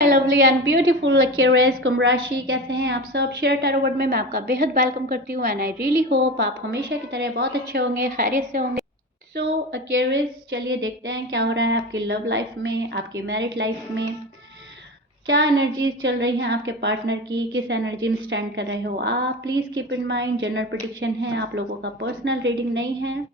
Lovely and beautiful curious कुंभ राशि, कैसे हैं आप सब। शेयर टैरो वर्ड में मैं आपका बेहद वेलकम करती हूँ एंड आई रियली होप आप हमेशा की तरह बहुत अच्छे होंगे, खैरियत से होंगे। सो क्यूरियस, चलिए देखते हैं क्या हो रहा है आपकी लव लाइफ में, आपकी मैरिड लाइफ में। क्या एनर्जीज चल रही हैं आपके पार्टनर की, किस एनर्जी में स्टैंड कर रहे हो आप। Please keep in mind general prediction है, आप लोगों का पर्सनल रीडिंग नहीं है।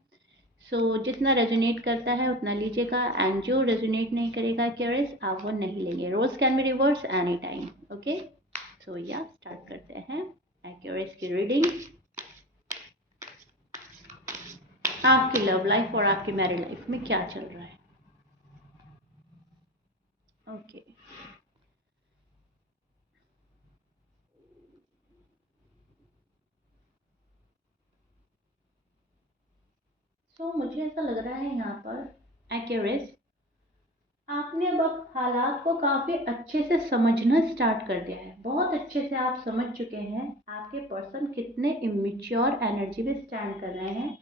जितना रेजोनेट करता है उतना लीजिएगा एंड जो रेजोनेट नहीं करेगा क्यूरियस, आप वो नहीं लेंगे। Roles can be reverse any time. Okay, या स्टार्ट करते हैं क्यूरियस की रीडिंग। आपकी लव लाइफ और आपकी मैरिड लाइफ में क्या चल रहा है। ओके, मुझे ऐसा लग रहा है यहाँ पर एक्यूरेस, आपने अब हालात को काफ़ी अच्छे से समझना स्टार्ट कर दिया है। बहुत अच्छे से आप समझ चुके हैं आपके पर्सन कितने इमेच्योर एनर्जी में स्टैंड कर रहे हैं,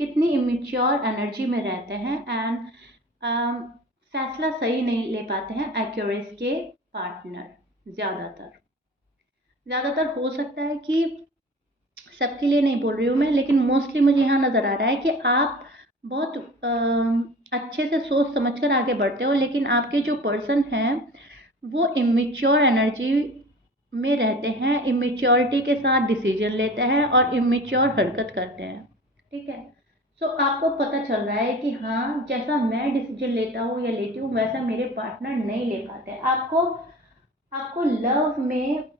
कितनी इमेच्योर एनर्जी में रहते हैं एंड फैसला सही नहीं ले पाते हैं एक्यूरेस के पार्टनर। ज़्यादातर ज़्यादातर हो सकता है कि सबके लिए नहीं बोल रही हूँ मैं, लेकिन मोस्टली मुझे यहाँ नज़र आ रहा है कि आप बहुत अच्छे से सोच समझ कर आगे बढ़ते हो, लेकिन आपके जो पर्सन हैं वो इमेच्योर एनर्जी में रहते हैं, इमेच्योरिटी के साथ डिसीजन लेते हैं और इमेच्योर हरकत करते हैं। ठीक है, आपको पता चल रहा है कि हाँ, जैसा मैं डिसीजन लेता हूँ या लेती हूँ वैसा मेरे पार्टनर नहीं ले पाते। आपको आपको लव में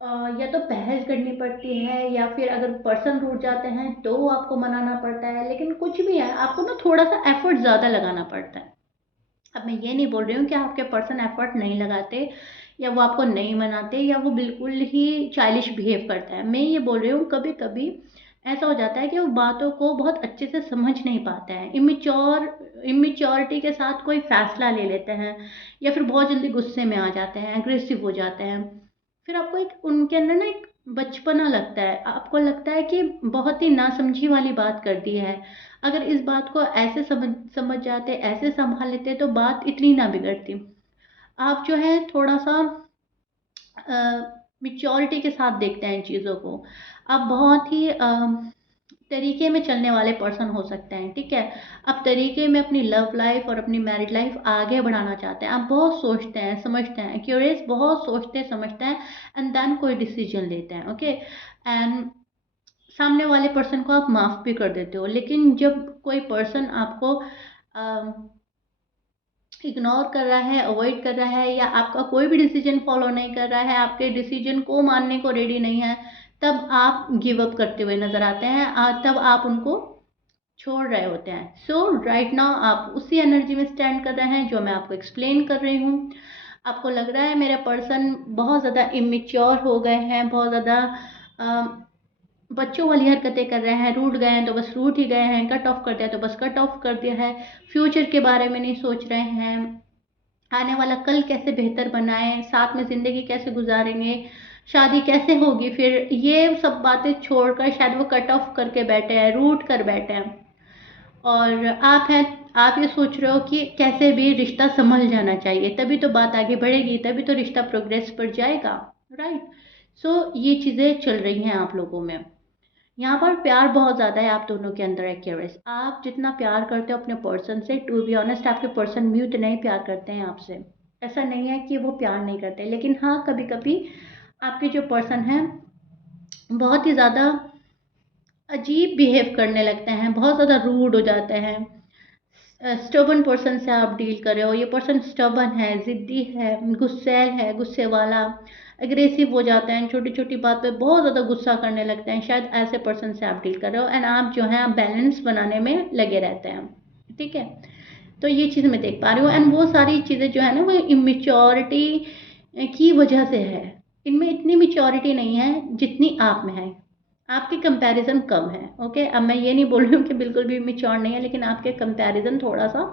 या तो पहल करनी पड़ती है, या फिर अगर पर्सन रूठ जाते हैं तो आपको मनाना पड़ता है, लेकिन कुछ भी है आपको ना थोड़ा सा एफर्ट ज़्यादा लगाना पड़ता है। अब मैं ये नहीं बोल रही हूँ कि आपके पर्सन एफर्ट नहीं लगाते या वो आपको नहीं मनाते या वो बिल्कुल ही चाइल्डिश बिहेव करता है। मैं ये बोल रही हूँ कभी कभी ऐसा हो जाता है कि वो बातों को बहुत अच्छे से समझ नहीं पाते हैं, इमिच्योरिटी के साथ कोई फैसला ले लेते हैं या फिर बहुत जल्दी गुस्से में आ जाते हैं, एग्रेसिव हो जाते हैं। फिर आपको एक उनके अंदर ना एक बचपना लगता है, आपको लगता है कि बहुत ही नासमझी वाली बात कर दी है। अगर इस बात को ऐसे समझ समझ जाते, ऐसे संभाल लेते तो बात इतनी ना बिगड़ती। आप जो है थोड़ा सा मिच्योरिटी के साथ देखते हैं इन चीज़ों को। आप बहुत ही तरीके में चलने वाले पर्सन हो सकते हैं। ठीक है, आप तरीके में अपनी लव लाइफ और अपनी मैरिड लाइफ आगे बढ़ाना चाहते हैं। आप बहुत सोचते हैं, समझते हैं, क्यूरियस बहुत सोचते समझते हैं एंड देन कोई डिसीजन लेते हैं। ओके, एंड सामने वाले पर्सन को आप माफ़ भी कर देते हो, लेकिन जब कोई पर्सन आपको इग्नोर कर रहा है, अवॉइड कर रहा है या आपका कोई भी डिसीजन फॉलो नहीं कर रहा है, आपके डिसीजन को मानने को रेडी नहीं है, तब आप गिव अप करते हुए नज़र आते हैं, तब आप उनको छोड़ रहे होते हैं। राइट नाउ आप उसी एनर्जी में स्टैंड कर रहे हैं जो मैं आपको एक्सप्लेन कर रही हूँ। आपको लग रहा है मेरे पर्सन बहुत ज़्यादा इमेच्योर हो गए हैं, बहुत ज़्यादा बच्चों वाली हरकतें कर रहे हैं, रूठ गए हैं तो बस रूठ ही गए हैं, कट ऑफ कर दिया तो बस कट ऑफ कर दिया है, फ्यूचर के बारे में नहीं सोच रहे हैं, आने वाला कल कैसे बेहतर बनाएं, साथ में ज़िंदगी कैसे गुजारेंगे, शादी कैसे होगी, फिर ये सब बातें छोड़कर शायद वो कट ऑफ करके बैठे हैं, रूठ कर बैठे हैं। और आप ये सोच रहे हो कि कैसे भी रिश्ता संभल जाना चाहिए, तभी तो बात आगे बढ़ेगी, तभी तो रिश्ता प्रोग्रेस पर जाएगा। राइट, ये चीज़ें चल रही हैं आप लोगों में। यहाँ पर प्यार बहुत ज़्यादा है आप दोनों के अंदर एक्यूरेस। आप जितना प्यार करते हो अपने पर्सन से, टू बी ऑनेस्ट आपके पर्सन भी उतना ही प्यार करते हैं आपसे। ऐसा नहीं है कि वो प्यार नहीं करते, लेकिन हाँ कभी कभी आपके जो पर्सन हैं बहुत ही ज़्यादा अजीब बिहेव करने लगते हैं, बहुत ज़्यादा रूड हो जाते हैं। स्टबन पर्सन से आप डील कर रहे हो, ये पर्सन स्टबन है, ज़िद्दी है, गुस्सैल है, गुस्से वाला, एग्रेसिव हो जाते हैं, छोटी छोटी बात पे बहुत ज़्यादा गुस्सा करने लगते हैं। शायद ऐसे पर्सन से आप डील कर रहे हो एंड आप जो है आप बैलेंस बनाने में लगे रहते हैं। ठीक है, तो ये चीज़ मैं देख पा रही हूँ एंड वो सारी चीज़ें जो है ना वो इमेच्योरिटी की वजह से है। इनमें इतनी मेच्योरिटी नहीं है जितनी आप में है, आपके कंपैरिजन कम है। ओके, अब मैं ये नहीं बोल रही हूँ कि बिल्कुल भी मेच्योर नहीं है, लेकिन आपके कंपैरिजन थोड़ा सा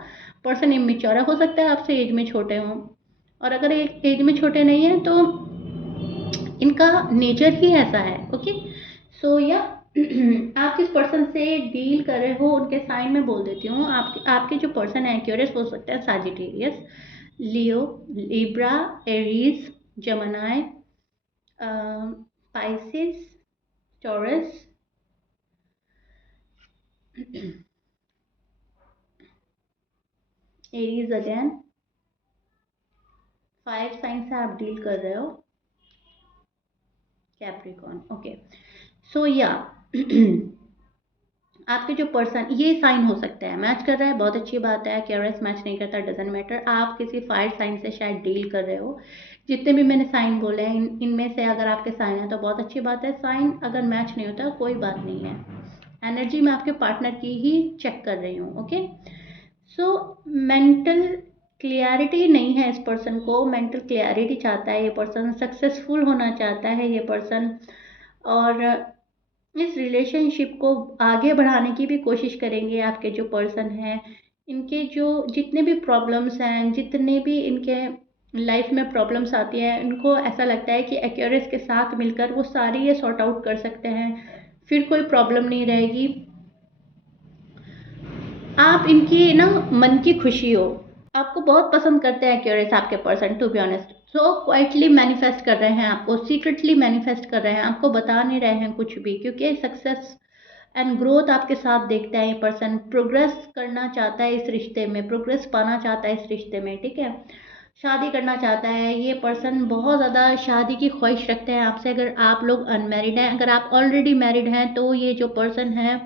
पर्सन इमेच्योर है। हो सकता है आपसे एज में छोटे हों, और अगर एक एज में छोटे नहीं हैं तो इनका नेचर ही ऐसा है। ओके, या आप जिस पर्सन से डील कर रहे हो उनके साइन में बोल देती हूँ। आपके आपके जो पर्सन है एक्यूरियस हो सकता है Sagittarius, Leo, Libra, Aries, Gemini, Pisces, Taurus, Aries again. 5 sign से आप डील कर रहे हो। Capricorn, okay. सो या आपके जो पर्सन, ये साइन हो सकता है मैच कर रहा है, बहुत अच्छी बात है। क्यूरस मैच नहीं करता, डजेंट मैटर। आप किसी फायर साइन से शायद डील कर रहे हो। जितने भी मैंने साइन बोले हैं इनमें से अगर आपके साइन है तो बहुत अच्छी बात है। साइन अगर मैच नहीं होता कोई बात नहीं है। एनर्जी मैं आपके पार्टनर की ही चेक कर रही हूँ, ओके। सो मेंटल क्लियरिटी नहीं है इस पर्सन को। मेंटल क्लियरिटी चाहता है ये पर्सन, सक्सेसफुल होना चाहता है ये पर्सन, और इस रिलेशनशिप को आगे बढ़ाने की भी कोशिश करेंगे आपके जो पर्सन हैं। इनके जो जितने भी प्रॉब्लम्स हैं, जितने भी इनके लाइफ में प्रॉब्लम्स आती हैं, इनको ऐसा लगता है कि एक्यूरेस के साथ मिलकर वो सारी ये सॉर्ट आउट कर सकते हैं, फिर कोई प्रॉब्लम नहीं रहेगी। आप इनकी ना मन की खुशी हो। आपको बहुत पसंद करते हैं क्यूरियस आपके person, to be honest. So quietly manifest कर रहे हैं आपको, सीक्रेटली मैनिफेस्ट कर रहे हैं, आपको बता नहीं रहे हैं कुछ भी, क्योंकि सक्सेस एंड ग्रोथ आपके साथ देखता है ये पर्सन। प्रोग्रेस करना चाहता है इस रिश्ते में, प्रोग्रेस पाना चाहता है इस रिश्ते में, ठीक है। शादी करना चाहता है ये पर्सन, बहुत ज़्यादा शादी की ख्वाहिश रखते हैं आपसे। अगर आप लोग अनमैरिड हैं, अगर आप ऑलरेडी मैरिड हैं तो ये जो पर्सन है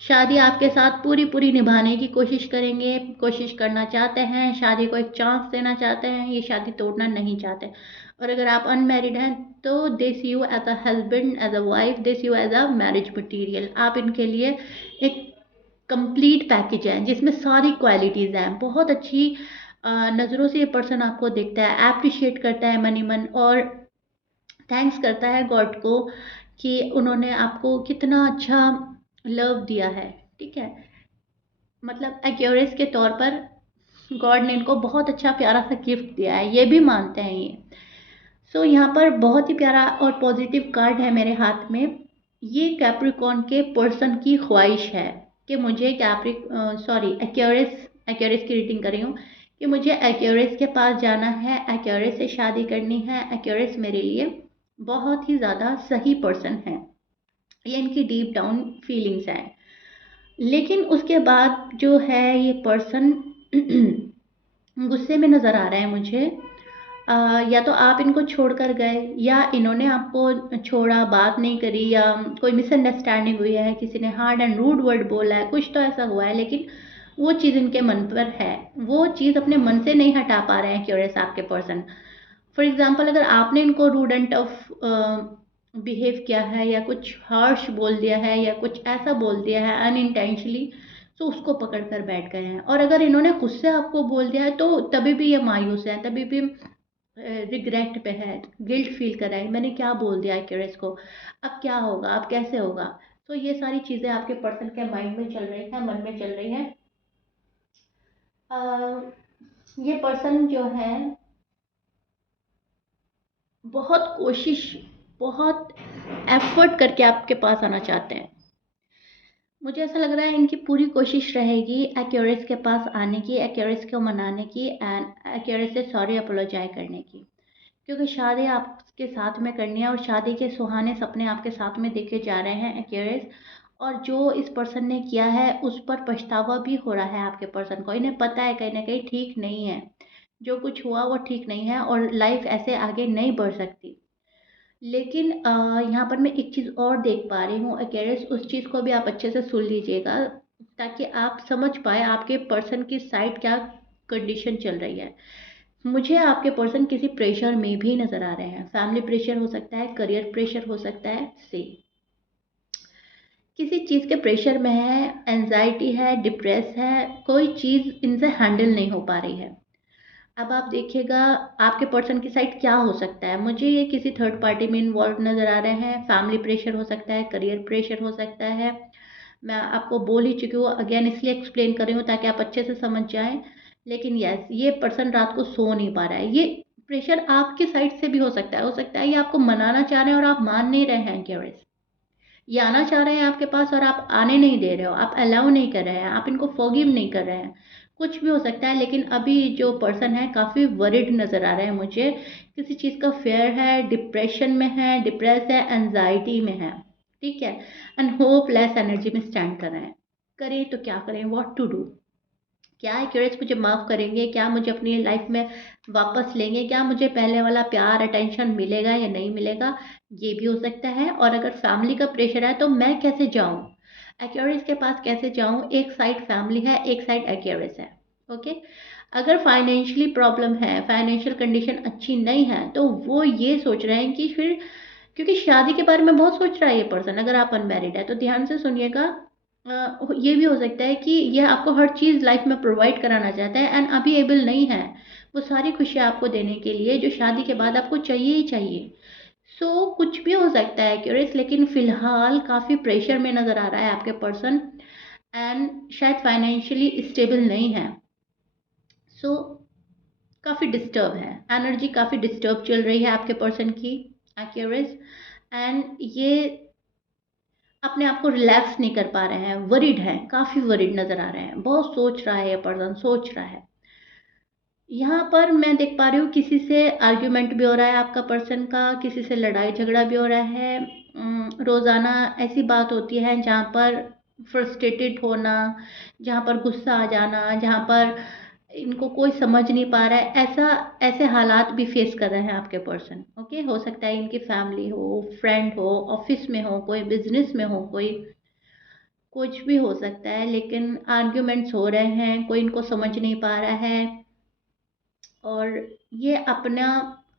शादी आपके साथ पूरी पूरी निभाने की कोशिश करेंगे, कोशिश करना चाहते हैं, शादी को एक चांस देना चाहते हैं, ये शादी तोड़ना नहीं चाहते। और अगर आप अनमैरिड हैं तो they see you as a husband, as a wife, they see you as a marriage material. आप इनके लिए एक कंप्लीट पैकेज है जिसमें सारी क्वालिटीज़ हैं। बहुत अच्छी नज़रों से ये पर्सन आपको देखता है, अप्रिशिएट करता है मनी मन, और थैंक्स करता है गॉड को कि उन्होंने आपको कितना अच्छा लव दिया है, ठीक है। मतलब एक्योरेस के तौर पर गॉड ने इनको बहुत अच्छा प्यारा सा गिफ्ट दिया है, ये भी मानते हैं ये। सो यहाँ पर बहुत ही प्यारा और पॉजिटिव कार्ड है मेरे हाथ में। ये कैप्रिकॉर्न के पर्सन की ख्वाहिश है कि मुझे एक्योरेस की रीडिंग कर रही हूँ, कि मुझे एक्योरेस के पास जाना है, एक्योरेस से शादी करनी है। एक्योरेस मेरे लिए बहुत ही ज़्यादा सही पर्सन है, ये इनकी डीप डाउन फीलिंग्स हैं। लेकिन उसके बाद जो है ये पर्सन गुस्से में नज़र आ रहा है मुझे। या तो आप इनको छोड़कर गए, या इन्होंने आपको छोड़ा, बात नहीं करी, या कोई मिसअंडरस्टैंडिंग हुई है, किसी ने हार्ड एंड रूड वर्ड बोला है, कुछ तो ऐसा हुआ है। लेकिन वो चीज़ इनके मन पर है, वो चीज़ अपने मन से नहीं हटा पा रहे हैं क्यूरियस आपके पर्सन। फॉर एग्जाम्पल, अगर आपने इनको रूड एंड टफ बिहेव किया है, या कुछ हार्श बोल दिया है, या कुछ ऐसा बोल दिया है अनइंटेंशनली, तो उसको पकड़ कर बैठ गए हैं। और अगर इन्होंने खुद से आपको बोल दिया है तो तभी भी ये मायूस है, तभी भी रिग्रेट पे है, गिल्ट फील कर रहा है, मैंने क्या बोल दिया क्यूरियस को, अब क्या होगा, अब कैसे होगा। तो ये सारी चीज़ें आपके पर्सन के माइंड में चल रही हैं, मन में चल रही हैं। ये पर्सन जो है बहुत कोशिश, बहुत एफर्ट करके आपके पास आना चाहते हैं। मुझे ऐसा लग रहा है इनकी पूरी कोशिश रहेगी एक्यूरेस के पास आने की, एक्यूरेस को मनाने की, एंड एक्यूरेस से सॉरी अपोलोजाइज करने की, क्योंकि शादी आपके साथ में करनी है और शादी के सुहाने सपने आपके साथ में देखे जा रहे हैं एक्यूरेस। और जो इस पर्सन ने किया है उस पर पछतावा भी हो रहा है आपके पर्सन को। इन्हें पता है कहीं ना कहीं ठीक नहीं है, जो कुछ हुआ वो ठीक नहीं है, और लाइफ ऐसे आगे नहीं बढ़ सकती। लेकिन यहाँ पर मैं एक चीज़ और देख पा रही हूँ अकेरस, उस चीज़ को भी आप अच्छे से सुन लीजिएगा, ताकि आप समझ पाए आपके पर्सन की साइड क्या कंडीशन चल रही है। मुझे आपके पर्सन किसी प्रेशर में भी नज़र आ रहे हैं। फैमिली प्रेशर हो सकता है, करियर प्रेशर हो सकता है, से किसी चीज़ के प्रेशर में है, एंजाइटी है, डिप्रेस है, कोई चीज़ इनसे हैंडल नहीं हो पा रही है। अब आप देखिएगा आपके पर्सन की साइड क्या हो सकता है। मुझे ये किसी थर्ड पार्टी में इन्वॉल्व नज़र आ रहे हैं। फैमिली प्रेशर हो सकता है, करियर प्रेशर हो सकता है। मैं आपको बोल ही चुकी हूँ, अगेन इसलिए एक्सप्लेन कर रही हूँ ताकि आप अच्छे से समझ जाएं। लेकिन यस, ये पर्सन रात को सो नहीं पा रहा है। ये प्रेशर आपकी साइड से भी हो सकता है ये आपको मनाना चाह रहे हैं और आप मान नहीं रहे हैं क्यूरियस। ये आना चाह रहे हैं आपके पास और आप आने नहीं दे रहे हो, आप अलाउ नहीं कर रहे हैं, आप इनको फॉरगिव नहीं कर रहे हैं। कुछ भी हो सकता है, लेकिन अभी जो पर्सन है काफ़ी वरिड नज़र आ रहा है मुझे, किसी चीज़ का फेयर है, डिप्रेशन में है, डिप्रेस है, एंजाइटी में है, ठीक है, एंड होपलेस एनर्जी में स्टैंड कर रहे हैं। करें तो क्या करें, व्हाट टू डू? क्या एक्यूरेट्स मुझे माफ़ करेंगे? क्या मुझे अपनी लाइफ में वापस लेंगे? क्या मुझे पहले वाला प्यार, अटेंशन मिलेगा या नहीं मिलेगा? ये भी हो सकता है। और अगर फैमिली का प्रेशर है तो मैं कैसे जाऊँ? एक्यूरेट्स के पास कैसे जाऊँ? एक साइड फैमिली है, एक साइड एक्यूरेट्स है, ओके? अगर फाइनेंशियली प्रॉब्लम है, फाइनेंशियल कंडीशन अच्छी नहीं है, तो वो ये सोच रहे हैं कि फिर, क्योंकि शादी के बारे में बहुत सोच रहा है ये पर्सन, अगर आप अनमैरिड है तो ध्यान से सुनिएगा। ये भी हो सकता है कि यह आपको हर चीज़ लाइफ में प्रोवाइड कराना चाहता है एंड अभी एबल नहीं है वो सारी खुशियाँ आपको देने के लिए जो शादी के बाद आपको चाहिए ही चाहिए। सो कुछ भी हो सकता है क्यूरियस, लेकिन फिलहाल काफ़ी प्रेशर में नज़र आ रहा है आपके पर्सन, एंड शायद फाइनेंशियली स्टेबल नहीं है। सो काफ़ी डिस्टर्ब है, एनर्जी काफ़ी डिस्टर्ब चल रही है आपके पर्सन की, एक्यूरेस, एंड ये अपने आप को रिलैक्स नहीं कर पा रहे हैं, वरिड हैं, काफ़ी वरिड नज़र आ रहे हैं, बहुत सोच रहा है ये पर्सन, सोच रहा है। यहाँ पर मैं देख पा रही हूँ किसी से आर्ग्यूमेंट भी हो रहा है आपका पर्सन का, किसी से लड़ाई झगड़ा भी हो रहा है। रोज़ाना ऐसी बात होती है जहाँ पर फ्रस्ट्रेटेड होना, जहाँ पर गुस्सा आ जाना, जहाँ पर इनको कोई समझ नहीं पा रहा है, ऐसा ऐसे हालात भी फेस कर रहे हैं आपके पर्सन, ओके? हो सकता है इनकी फैमिली हो, फ्रेंड हो, ऑफिस में हो, कोई बिजनेस में हो, कोई कुछ भी हो सकता है, लेकिन आर्ग्यूमेंट्स हो रहे हैं, कोई इनको समझ नहीं पा रहा है, और ये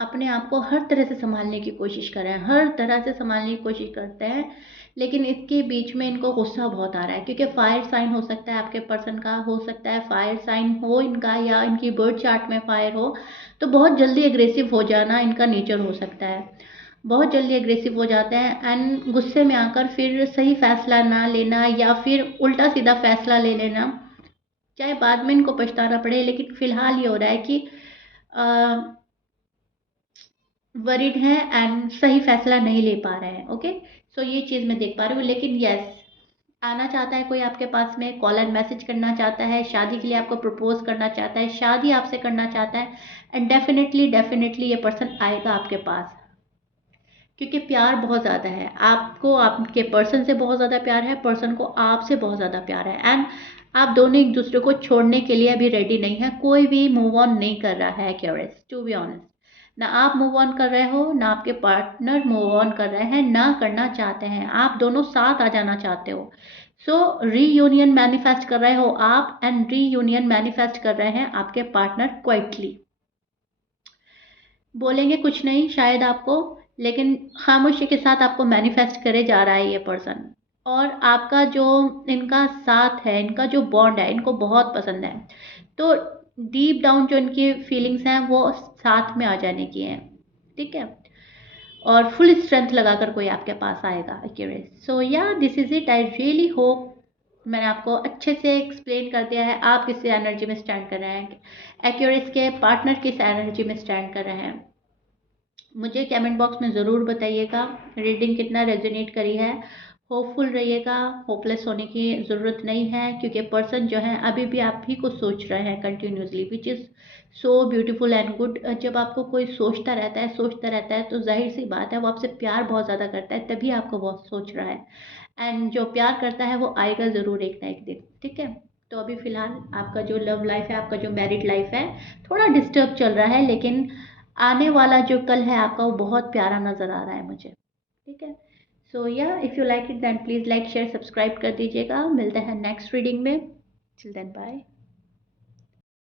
अपने आप को हर तरह से सँभालने की कोशिश कर रहे हैं, हर तरह से सँभालने की कोशिश करते हैं, लेकिन इसके बीच में इनको गुस्सा बहुत आ रहा है, क्योंकि फायर साइन हो सकता है आपके पर्सन का, हो सकता है फायर साइन हो इनका, या इनकी बर्थ चार्ट में फायर हो, तो बहुत जल्दी एग्रेसिव हो जाना इनका नेचर हो सकता है। बहुत जल्दी एग्रेसिव हो जाते हैं एंड गुस्से में आकर फिर सही फैसला ना लेना या फिर उल्टा-सीधा फैसला ले लेना, चाहे बाद में इनको पछताना पड़े, लेकिन फ़िलहाल ये हो रहा है कि अ, वरीड हैं एंड सही फैसला नहीं ले पा रहे हैं, ओके? सो ये चीज़ मैं देख पा रही हूँ, लेकिन यस, आना चाहता है कोई आपके पास में, कॉल एंड मैसेज करना चाहता है, शादी के लिए आपको प्रपोज करना चाहता है, शादी आपसे करना चाहता है, एंड डेफिनेटली डेफिनेटली ये पर्सन आएगा आपके पास, क्योंकि प्यार बहुत ज़्यादा है आपको, आपके पर्सन से बहुत ज़्यादा प्यार है, पर्सन को आपसे बहुत ज़्यादा प्यार है, एंड आप दोनों एक दूसरे को छोड़ने के लिए अभी रेडी नहीं है, कोई भी मूव ऑन नहीं कर रहा है क्यूरियस, टू बी ऑनेस्ट। ना आप मूव ऑन कर रहे हो, ना आपके पार्टनर मूव ऑन कर रहे हैं, ना करना चाहते हैं, आप दोनों साथ आ जाना चाहते हो। सो रीयूनियन मैनिफेस्ट कर रहे हो आप, एंड रीयूनियन मैनिफेस्ट कर रहे हैं आपके पार्टनर क्वाइटली। बोलेंगे कुछ नहीं शायद आपको, लेकिन खामोशी के साथ आपको मैनिफेस्ट करे जा रहा है ये पर्सन, और आपका जो इनका साथ है, इनका जो बॉन्ड है, इनको बहुत पसंद है, तो डीप डाउन जो इनकी फीलिंग्स हैं वो साथ में आ जाने की हैं, ठीक है? और फुल स्ट्रेंथ लगाकर कोई आपके पास आएगा, एक्यूरेट। सो या this is it, I really hope मैंने आपको अच्छे से एक्सप्लेन कर दिया है, आप किस एनर्जी में स्टैंड कर रहे हैं, एक्यूरेट्स के पार्टनर किस एनर्जी में स्टैंड कर रहे हैं। मुझे कमेंट बॉक्स में ज़रूर बताइएगा रीडिंग कितना रेजोनेट करी है। होपफुल रहिएगा, होपलेस होने की ज़रूरत नहीं है, क्योंकि पर्सन जो है अभी भी आप ही को सोच रहे हैं continuously, which is so beautiful and good. जब आपको कोई सोचता रहता है तो जाहिर सी बात है वो आपसे प्यार बहुत ज़्यादा करता है, तभी आपको बहुत सोच रहा है, एंड जो प्यार करता है वो आएगा ज़रूर एक ना एक दिन, ठीक है? तो अभी फ़िलहाल आपका जो लव लाइफ है, आपका जो मैरिड लाइफ है, थोड़ा डिस्टर्ब चल रहा है, लेकिन आने वाला जो कल है आपका वो बहुत प्यारा नज़र आ रहा है मुझे, ठीक है? सो या if you like it then please like share subscribe कर दीजिएगा। मिलते हैं नेक्स्ट रीडिंग में। Till then bye.